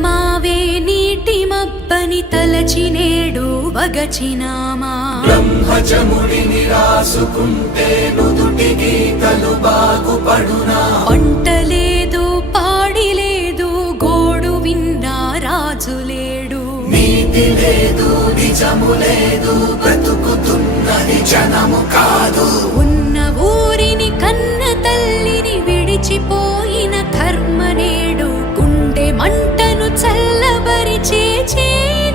ఎండమావే నీటి మబ్బని తలచినేడు వగచినామా బ్రహ్మచముడిని రాసుకుంటే నుదుటి గీతలు బాగుపడునా పంటలేదు పాడిలేదు గోడు విన్నా రాజులేడు నీతి లేదు నిజము లేదు బ్రతుకుతున్నది జనము కాదు ఉన్న ఊరిని కన్న తల్లిని విడిచిపోయిన కర్మ నేడు గుండె మంటను చల్లబరిచే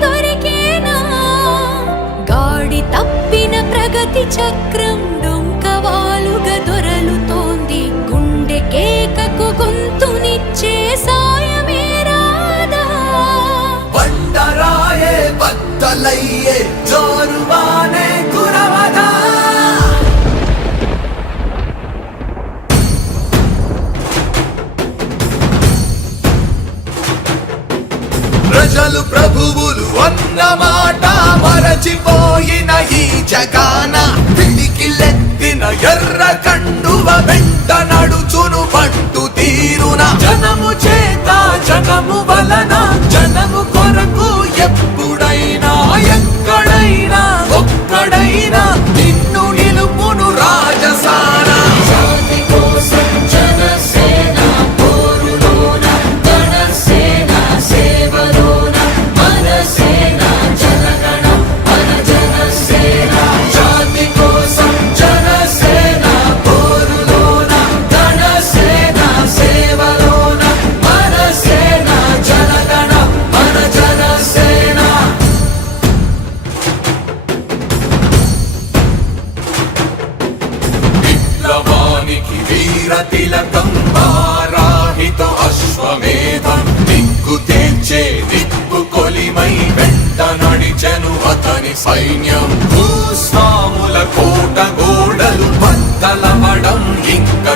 దొరికేనా గాడి తప్పిన ప్రగతి చక్రం డొంకవాలుగా దొరలుతోంది గుండె కేకకు గొంతునిచ్చే సాయమే రాదా బండరాయే బద్దలయ్యే జోరువానే కురవదా ప్రజలు ప్రభువులు అన్న మాట మరచిపోయిన ఈ జగాన పిడికిలెత్తిన ఎర్ర కండువ వెంట నడుచును పట్టు తీరున జనము చేత జనము వలన జనము కొరకు ఎప్పుడైనా ఎక్కడైనా ఒక్కడైనా నిన్ను నిలుపును రాజసాన శాంతి కోసం జనసేన పోరులోన జనసేన సేవలోన మనసేన జనగణ మన జనసేన శాంతి కోసం జనసేన పోరులోన జనసేన సేవలోన మనసేన జనగణ మన జనసేన విప్లవానికి వీర తిలకం వారాహిత అశ్వమేధం దిక్కు తేల్చే దిక్కు కొలిమై వెంట నడిచెను అతని సైన్యం భూస్వాముల కోట గోడలు బద్దలవడం ఇంక